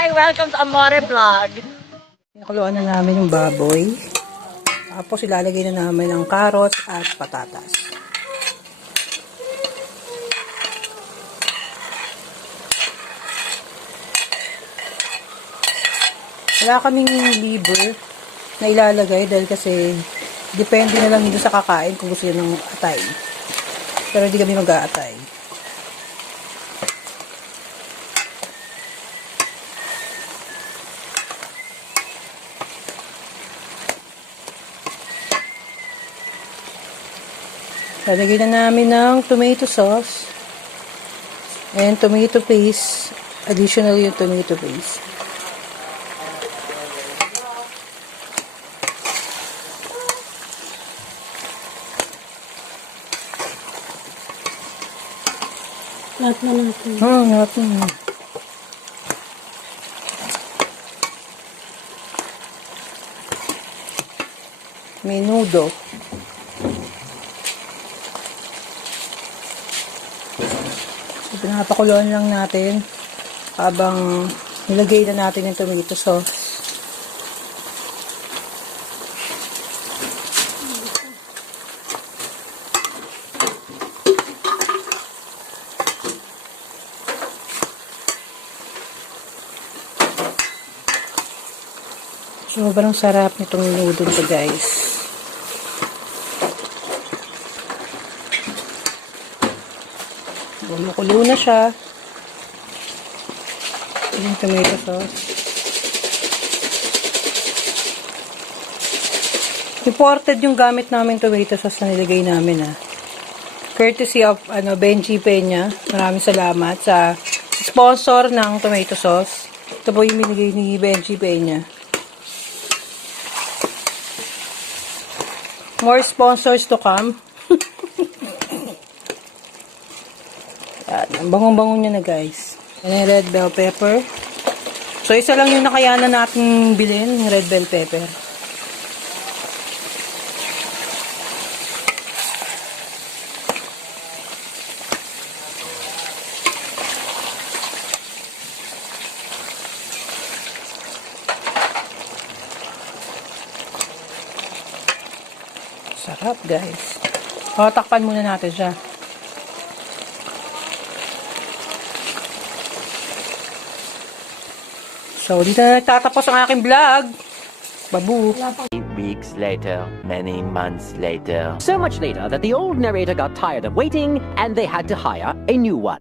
Hi! Welcome to Amore Vlog. Nakuluan na namin yung baboy. Tapos ilalagay na namin ang carrots at patatas. Wala kaming liver na ilalagay dahil kasi depende na lang dito sa kakain kung gusto nyo ng atay. Pero hindi kami mag-aatay. Lalagay na namin ng tomato sauce and tomato paste. Additional yung tomato paste. Lahat na natin. Hmm, natin. Menudo. So, pinapakuluan lang natin habang nilagay na natin yung tomato sauce. Sobrang sarap nitong noodle to guys. Kumukulo na siya. Yung tomato sauce. Imported yung gamit namin tomato sauce na nilagay namin ah. Courtesy of ano, Benji Peña. Maraming salamat sa sponsor ng tomato sauce. Ito po yung binigay ni Benji Peña. More sponsors to come. Yan, ang bangong-bango niya na guys. Yan yung red bell pepper. So, isa lang yung nakayanan natin bilhin, yung red bell pepper. Sarap guys. O, takpan muna natin siya. So, dito na nagtatapos ang aking vlog. Babu. Weeks later, many months later. So much later that the old narrator got tired of waiting and they had to hire a new one.